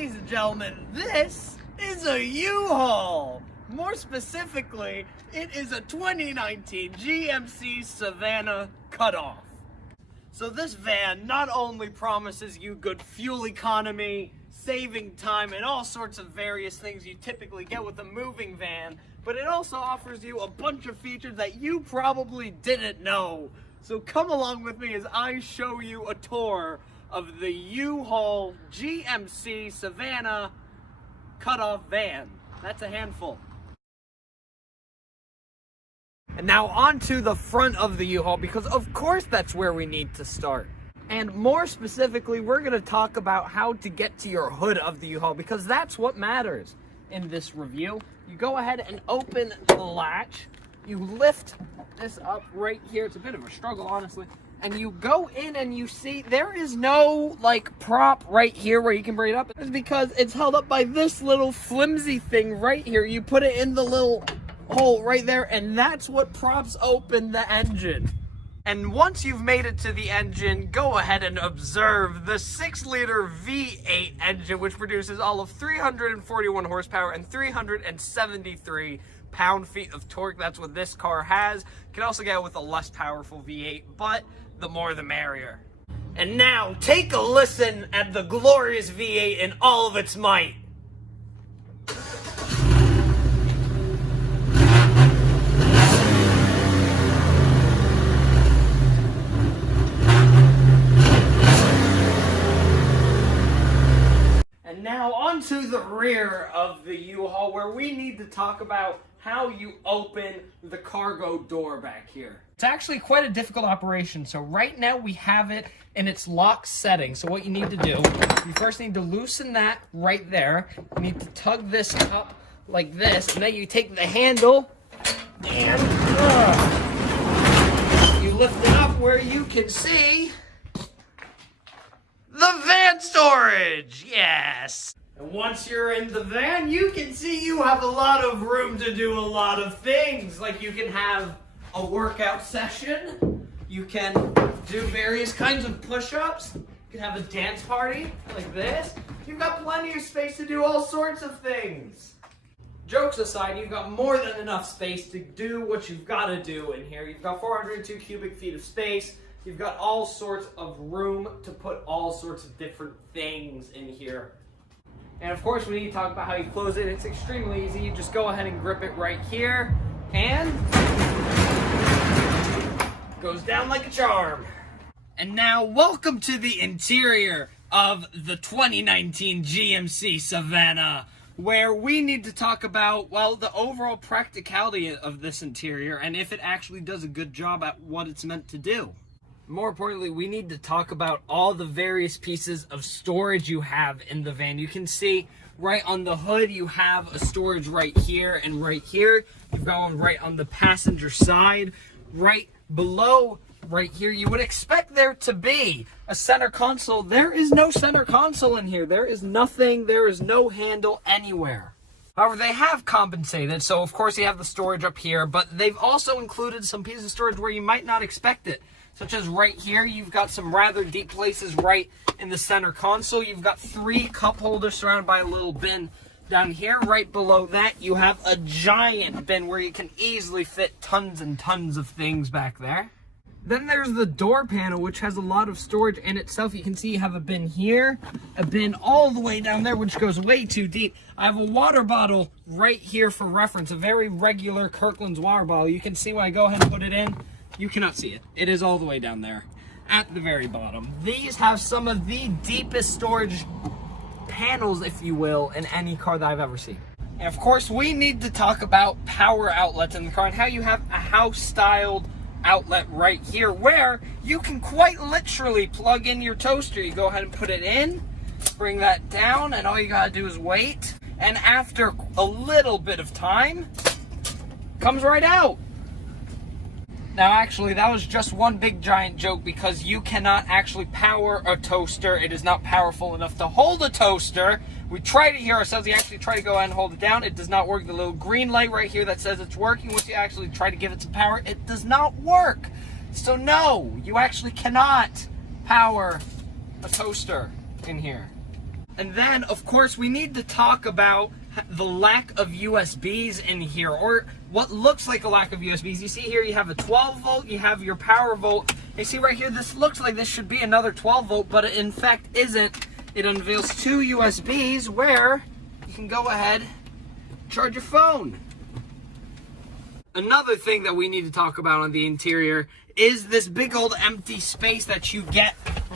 ladies and gentlemen, this is a U-Haul. More specifically, it is a 2019 GMC Savana cutoff. So this van not only promises you good fuel economy, saving time, and all sorts of various things you typically get with a moving van, but it also offers you a bunch of features that you probably didn't know. So come along with me as I show you a tour of the U-Haul GMC Savana cutoff van. That's a handful. And now onto the front of the U-Haul, because of course that's where we need to start. And more specifically, we're going to talk about how to get to your hood of the U-Haul, because that's what matters in this review. You go ahead and open the latch. You lift this up right here. It's a bit of a struggle, honestly. And you go in and you see there is no like prop right here where you can bring it up. It's because it's held up by this little flimsy thing right here. You put it in the little hole right there, and that's what props open the engine. And once you've made it to the engine, go ahead and observe the 6-liter V8 engine, which produces all of 341 horsepower and 373 pound-feet of torque. That's what this car has. You can also get it with a less powerful V8, but the more the merrier. And now, take a listen at the glorious V8 in all of its might. And now onto the rear of the U-Haul, where we need to talk about how you open the cargo door back here. It's actually quite a difficult operation. So right now we have it in its lock setting. So what you need to do, you first need to loosen that right there. You need to tug this up like this, and then you take the handle and you lift it up where you can see the van storage. Yes. And once you're in the van, you can see you have a lot of room to do a lot of things. Like you can have a workout session. You can do various kinds of push-ups. You can have a dance party like this. You've got plenty of space to do all sorts of things. Jokes aside, you've got more than enough space to do what you've got to do in here. You've got 402 cubic feet of space. You've got all sorts of room to put all sorts of different things in here. And of course, we need to talk about how you close it. It's extremely easy. You just go ahead and grip it right here, and it goes down like a charm. And now, welcome to the interior of the 2019 GMC Savana, where we need to talk about, well, the overall practicality of this interior and if it actually does a good job at what it's meant to do. More importantly, we need to talk about all the various pieces of storage you have in the van. You can see right on the hood, you have a storage right here and right here. You've got one right on the passenger side. Right below, right here, you would expect there to be a center console. There is no center console in here. There is nothing. There is no handle anywhere. However, they have compensated. So, of course, you have the storage up here, but they've also included some pieces of storage where you might not expect it. Such as right here, you've got some rather deep places right in the center console. You've got 3 cup holders surrounded by a little bin down here. Right below that, you have a giant bin where you can easily fit tons and tons of things back there. Then there's the door panel, which has a lot of storage in itself. You can see you have a bin here, a bin all the way down there, which goes way too deep. I have a water bottle right here for reference, a very regular Kirkland's water bottle. You can see when I go ahead and put it in. You cannot see it. It is all the way down there at the very bottom. These have some of the deepest storage panels, if you will, in any car that I've ever seen. And of course, we need to talk about power outlets in the car and how you have a house-styled outlet right here where you can quite literally plug in your toaster. You go ahead and put it in, bring that down, and all you gotta do is wait. And after a little bit of time, it comes right out. Now, actually, that was just one big giant joke because you cannot actually power a toaster. It is not powerful enough to hold a toaster. We tried it here ourselves. You actually try to go ahead and hold it down. It does not work. The little green light right here that says it's working, once you actually try to give it some power, it does not work. So no, you actually cannot power a toaster in here. And then, of course, we need to talk about the lack of USBs in here, or what looks like a lack of USBs. You see here, you have a 12 volt, you have your power volt. You see right here, this looks like this should be another 12 volt, but it in fact isn't. It unveils two USBs where you can go ahead, charge your phone. Another thing that we need to talk about on the interior is this big old empty space that you get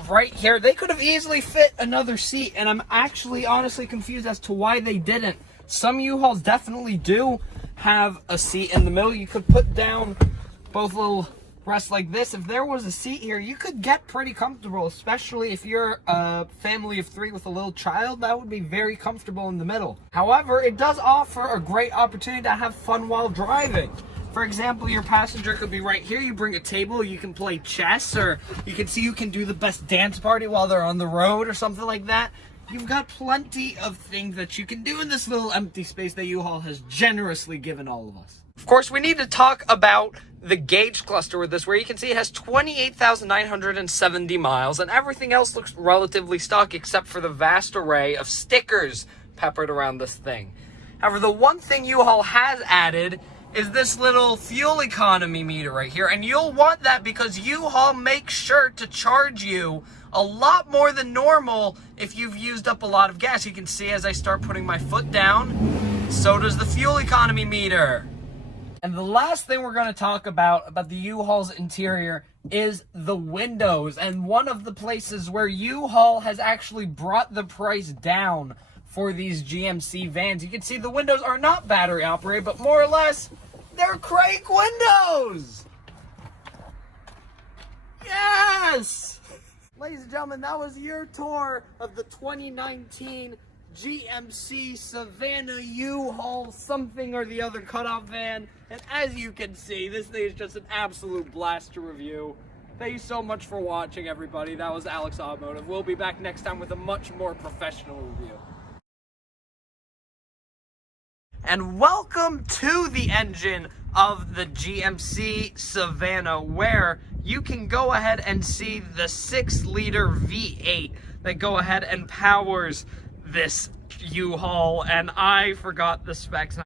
right here. They could have easily fit another seat, and I'm actually honestly confused as to why they didn't. Some U-Hauls definitely do have a seat in the middle. You could put down both little rests like this. If there was a seat here, you could get pretty comfortable, especially if you're a family of 3 with a little child. That would be very comfortable in the middle. However, it does offer a great opportunity to have fun while driving. For example, your passenger could be right here. You bring a table, you can play chess, or you can see you can do the best dance party while they're on the road or something like that. You've got plenty of things that you can do in this little empty space that U-Haul has generously given all of us. Of course, we need to talk about the gauge cluster with this, where you can see it has 28,970 miles, and everything else looks relatively stock except for the vast array of stickers peppered around this thing. However, the one thing U-Haul has added is this little fuel economy meter right here, and you'll want that because U-Haul makes sure to charge you a lot more than normal if you've used up a lot of gas. You can see as I start putting my foot down, so does the fuel economy meter. And the last thing we're going to talk about the U-Haul's interior is the windows, and one of the places where U-Haul has actually brought the price down for these GMC vans. You can see the windows are not battery operated, but more or less, they're crank windows! Yes! Ladies and gentlemen, that was your tour of the 2019 GMC Savana U-Haul something or the other cutoff van. And as you can see, this thing is just an absolute blast to review. Thank you so much for watching, everybody. That was Alex Automotive. We'll be back next time with a much more professional review. And welcome to the engine of the GMC Savana, where you can go ahead and see the 6-liter V8 that go ahead and powers this U-Haul. And I forgot the specs.